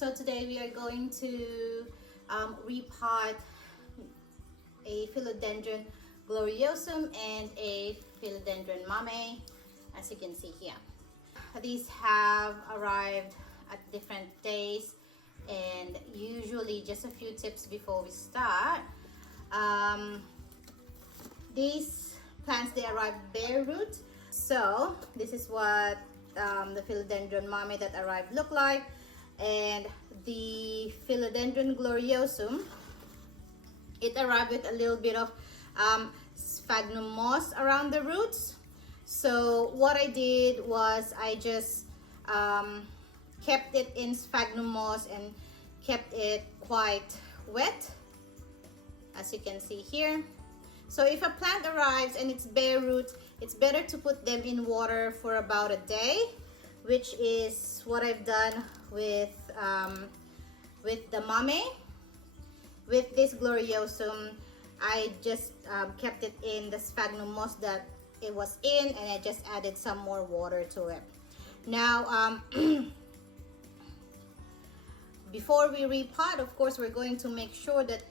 So today we are going to repot a Philodendron Gloriosum and a Philodendron Mamei, as you can see here. These have arrived at different days, and usually just a few tips before we start. These plants, they arrive bare root. So this is what the Philodendron Mamei that arrived look like, and the Philodendron Gloriosum, it arrived with a little bit of sphagnum moss around the roots. So what I did was I just kept it in sphagnum moss and kept it quite wet, as you can see here. So if a plant arrives and it's bare root, it's better to put them in water for about a day, which is what I've done with the Mamei. With this Gloriosum, I just kept it in the sphagnum moss that it was in, and I just added some more water to it. Now, before we repot, of course, we're going to make sure that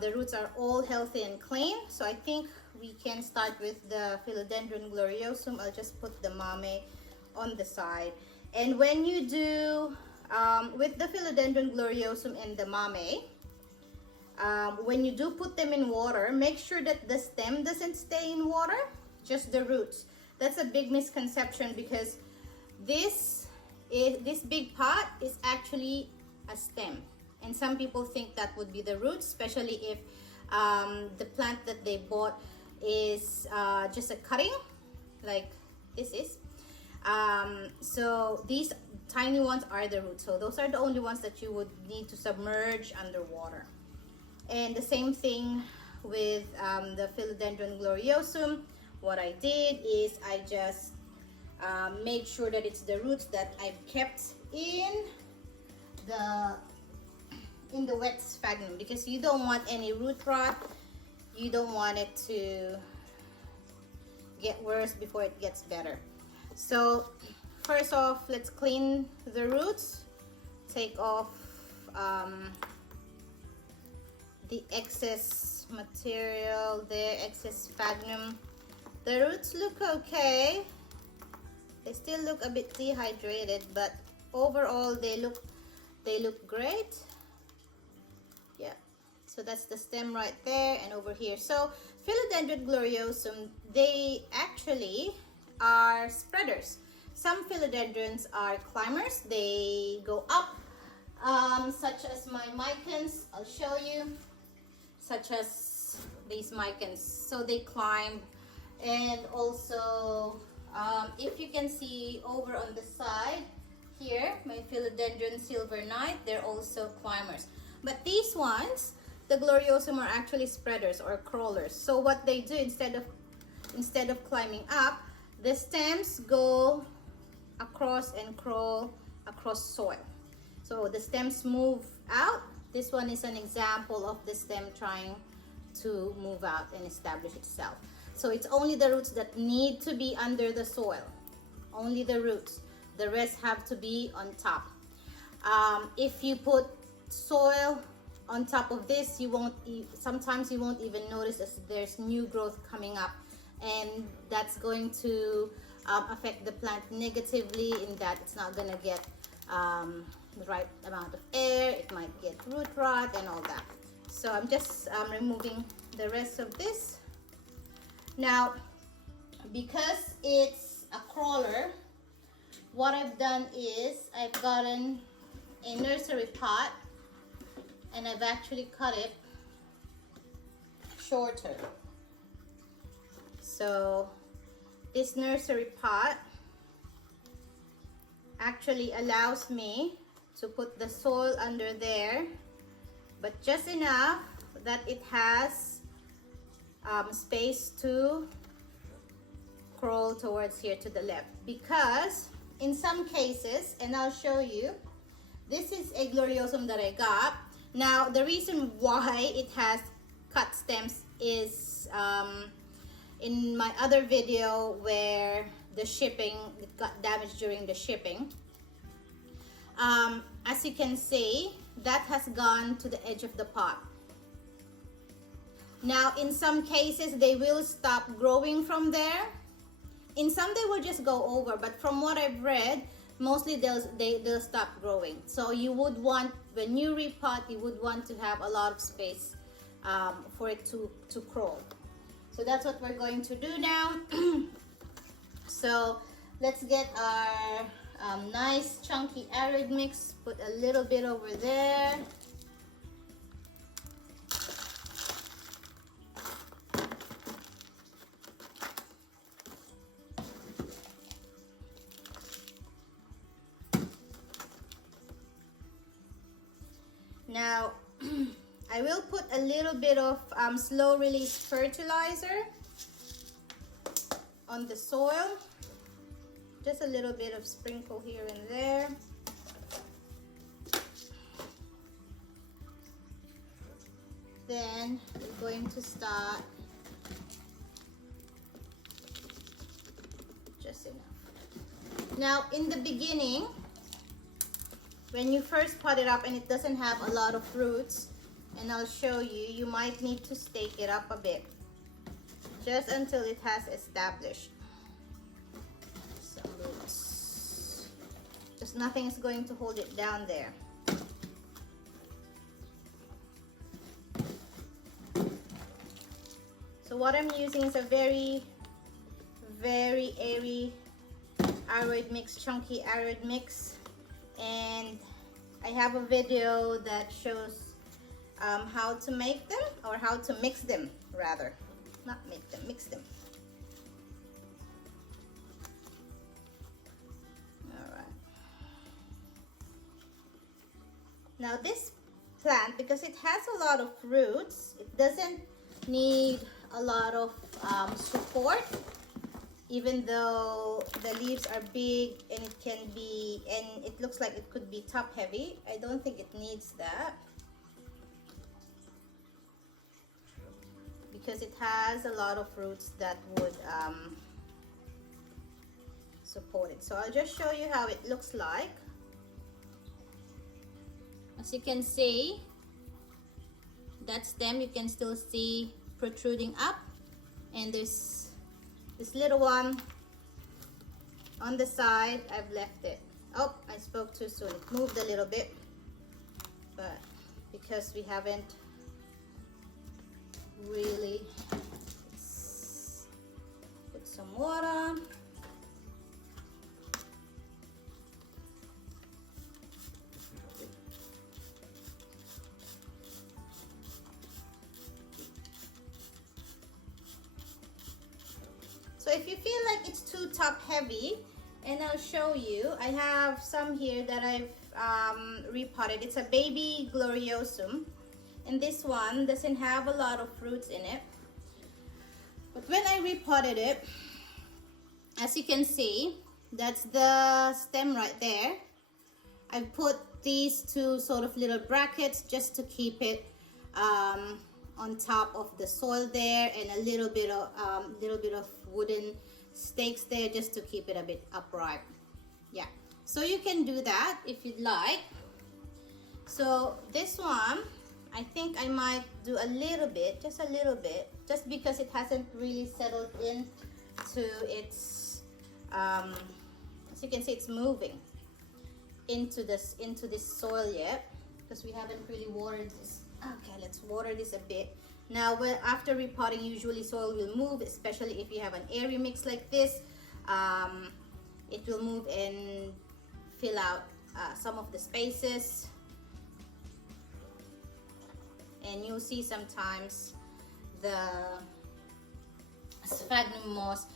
the roots are all healthy and clean. So I think we can start with the Philodendron Gloriosum. I'll just put the Mamei on the side. And when you do with the Philodendron Gloriosum and the Mamei, when you do put them in water, make sure that the stem doesn't stay in water, just the roots. That's a big misconception, because this big pot is actually a stem, and some people think that would be the roots, especially if the plant that they bought is just a cutting like this is. So these tiny ones are the roots, so those are the only ones that you would need to submerge underwater. And the same thing with the Philodendron Gloriosum. What I did is I just made sure that it's the roots that I've kept in the wet sphagnum, because you don't want any root rot. You don't want it to get worse before it gets better. So first off, let's clean the roots. Take off the excess material there, excess sphagnum. The roots look okay. They still look a bit dehydrated, but overall they look great. Yeah, so that's the stem right there, and over here. So Philodendron Gloriosum, they actually are spreaders. Some philodendrons are climbers. They go up, such as my micans. I'll show you. Such as these micans. So they climb. And also, if you can see over on the side here, my Philodendron Silver Knight, they're also climbers. But these ones, the Gloriosum, are actually spreaders or crawlers. So what they do, instead of climbing up, the stems go across and crawl across soil. So the stems move out. This one is an example of the stem trying to move out and establish itself. So it's only the roots that need to be under the soil. Only the roots. The rest have to be on top. If you put soil on top of this, sometimes you won't even notice as there's new growth coming up, and that's going to affect the plant negatively, in that it's not gonna get the right amount of air. It might get root rot and all that. So I'm just removing the rest of this. Now, because it's a crawler, what I've done is I've gotten a nursery pot, and I've actually cut it shorter. So this nursery pot actually allows me to put the soil under there, but just enough that it has space to crawl towards here to the left. Because in some cases, and I'll show you, this is a Gloriosum that I got. Now the reason why it has cut stems is in my other video where the shipping, it got damaged during the shipping. as you can see, that has gone to the edge of the pot. Now, in some cases, they will stop growing from there. In some, they will just go over, but from what I've read, mostly they'll stop growing. So you would want, when you repot, you would want to have a lot of space for it to crawl. So that's what we're going to do now. So let's get our nice chunky arid mix. Put a little bit over there. Now, I will put a little bit of slow release fertilizer on the soil. Just a little bit of sprinkle here and there. Then we're going to start just enough. Now, in the beginning, when you first pot it up and it doesn't have a lot of roots, and I'll show you, you might need to stake it up a bit, just until it has established some roots. Just nothing is going to hold it down there. So what I'm using is a very, very airy arid mix, chunky arid mix. And I have a video that shows how to make them, or how to mix them rather. Not make them, mix them. Alright. Now this plant, because it has a lot of roots, it doesn't need a lot of support. Even though the leaves are big and it can be, and it looks like it could be top heavy, I don't think it needs that, because it has a lot of roots that would support it. So I'll just show you how it looks like. As you can see, that stem you can still see protruding up, and there's this little one on the side. I've left it. Oh, I spoke too soon. It moved a little bit, but because we haven't really put some water. So if you feel like it's too top heavy, and I'll show you, I have some here that I've repotted. It's a baby Gloriosum, and this one doesn't have a lot of roots in it. But when I repotted it, as you can see, that's the stem right there. I put these two sort of little brackets just to keep it on top of the soil there, and a little bit of wooden stakes there just to keep it a bit upright. Yeah, so you can do that if you'd like. So this one, I think I might do a little bit, just a little bit, just because it hasn't really settled into its as you can see, it's moving into this soil yet, because we haven't really watered this. Okay, let's water this a bit. Now, well, after repotting, usually soil will move, especially if you have an airy mix like this. It will move and fill out some of the spaces. And you'll see sometimes the sphagnum moss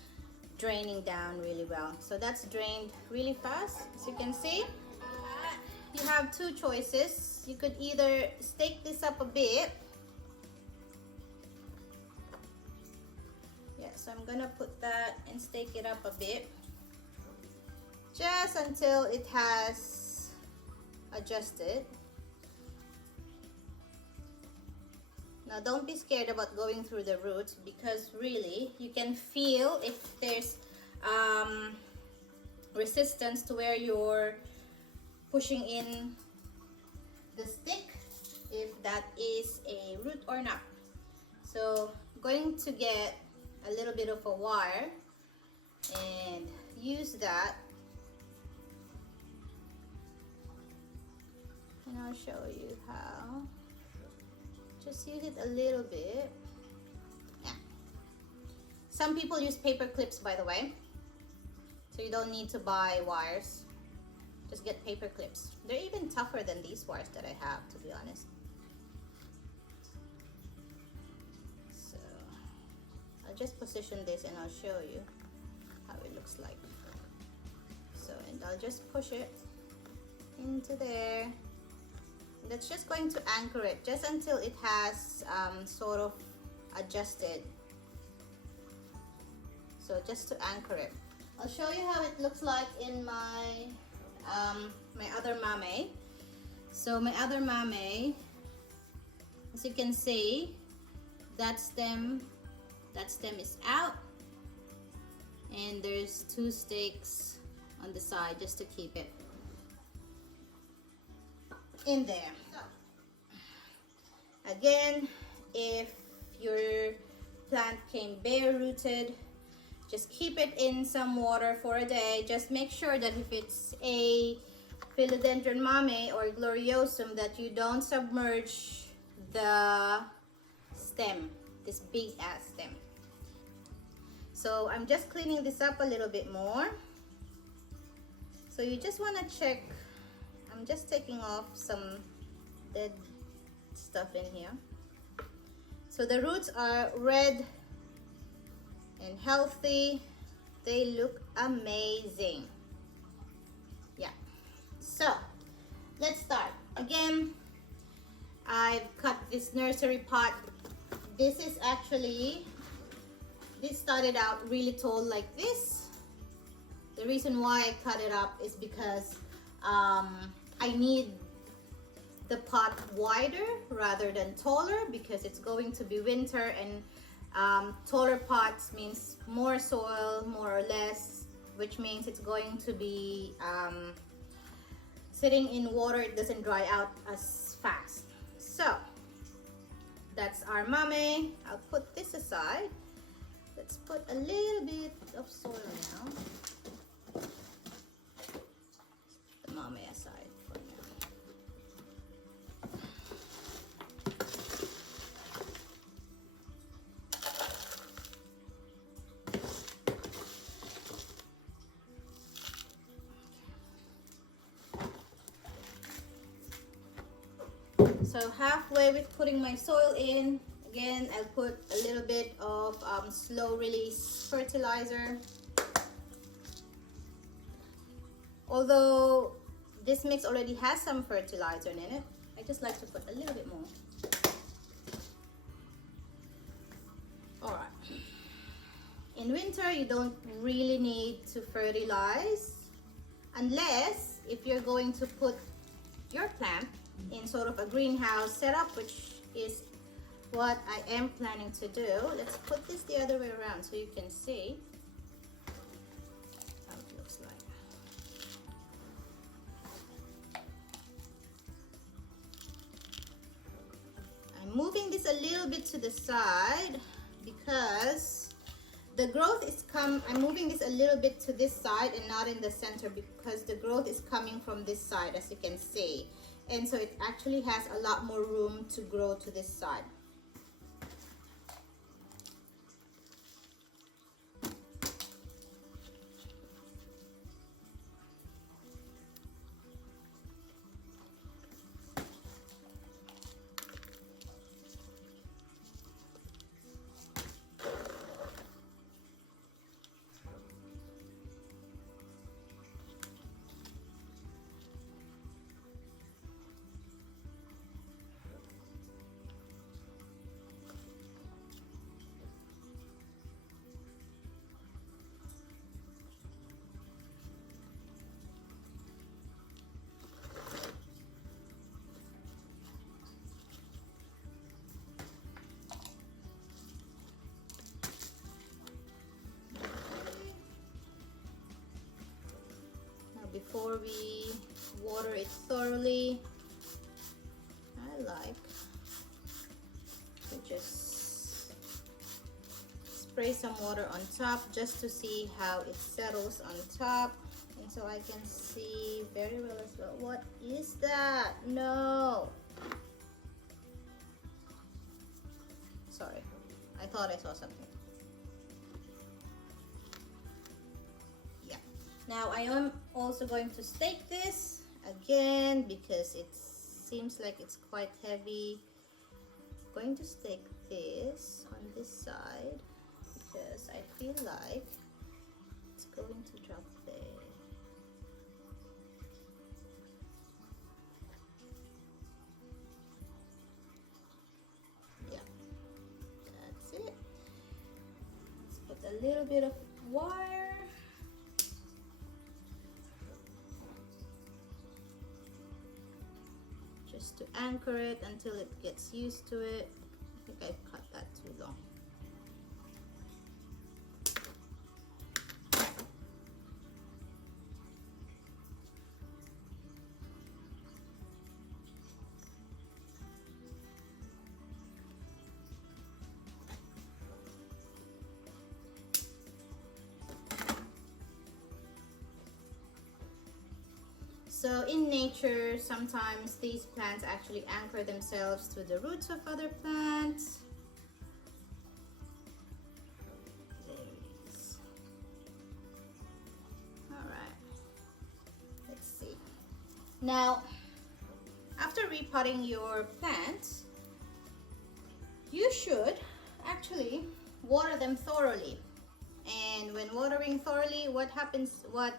draining down really well. So that's drained really fast, as you can see. You have two choices. You could either stake this up a bit. Yeah, so I'm gonna put that and stake it up a bit, just until it has adjusted. Now don't be scared about going through the roots, because really you can feel if there's resistance to where you're pushing in root or not. So I'm going to get a little bit of a wire and use that, and I'll show you how. Just use it a little bit. Yeah. Some people use paper clips, by the way, so you don't need to buy wires. Just get paper clips. They're even tougher than these wires that I have, to be honest. So I'll just position this and I'll show you how it looks like. So, and I'll just push it into there. That's just going to anchor it just until it has sort of adjusted. So just to anchor it. I'll show you how it looks like in my my other mamei. So my other mamei, as you can see, that stem is out, and there's 2 stakes on the side just to keep it in there. So, again, if your plant came bare rooted, just keep it in some water for a day. Just make sure that if it's a Philodendron Mamei or Gloriosum, that you don't submerge the stem, this big ass stem. So I'm just cleaning this up a little bit more. So you just want to check. I'm just taking off some dead stuff in here. So the roots are red and healthy. They look amazing. Yeah. So let's start. Again, I've cut this nursery pot. This started out really tall like this. The reason why I cut it up is because I need the pot wider rather than taller, because it's going to be winter, and taller pots means more soil, more or less, which means it's going to be sitting in water. It doesn't dry out as fast. So that's our mamei. I'll put this aside. Let's put a little bit of soil now. The mamei aside for now. So halfway with putting my soil in, again, I'll put a little bit of slow release fertilizer. Although this mix already has some fertilizer in it, I just like to put a little bit more. Alright. In winter, you don't really need to fertilize, unless if you're going to put your plant in sort of a greenhouse setup, which is what I am planning to do. Let's put this the other way around so you can see how it looks like. I'm moving this a little bit to the side because the growth is I'm moving this a little bit to this side and not in the center, because the growth is coming from this side, as you can see. And so it actually has a lot more room to grow to this side. Before we water it thoroughly, I like spray some water on top just to see how it settles on top, and so I can see very well as well. What is that? No. Sorry, I thought I saw something. Yeah. Now I am also going to stake this again because it seems like it's quite heavy. I'm going to stake this on this side because I feel like it's going to drop there. Yeah, that's it. Let's put a little bit of wire. Just to anchor it until it gets used to it. I think I've cut that too long. So in nature, sometimes these plants actually anchor themselves to the roots of other plants. There it is. All right, let's see. Now, after repotting your plants, you should actually water them thoroughly. And when watering thoroughly, what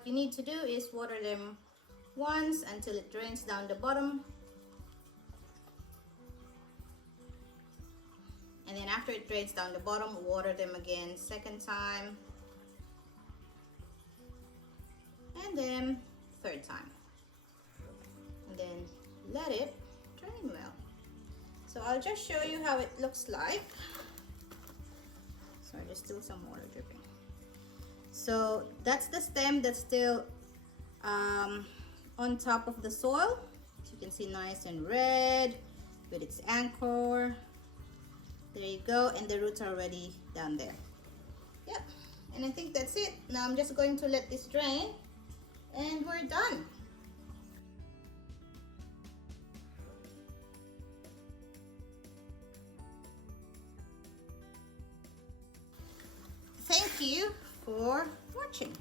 you need to do is water them once until it drains down the bottom, and then after it drains down the bottom, water them again second time, and then third time, and then let it drain well. So I'll just show you how it looks like. Sorry, there's still some water dripping. So that's the stem that's still on top of the soil. As you can see, nice and red with its anchor. There you go, and the roots are already down there. Yep, and I think that's it. Now I'm just going to let this drain and we're done. Thank you for watching.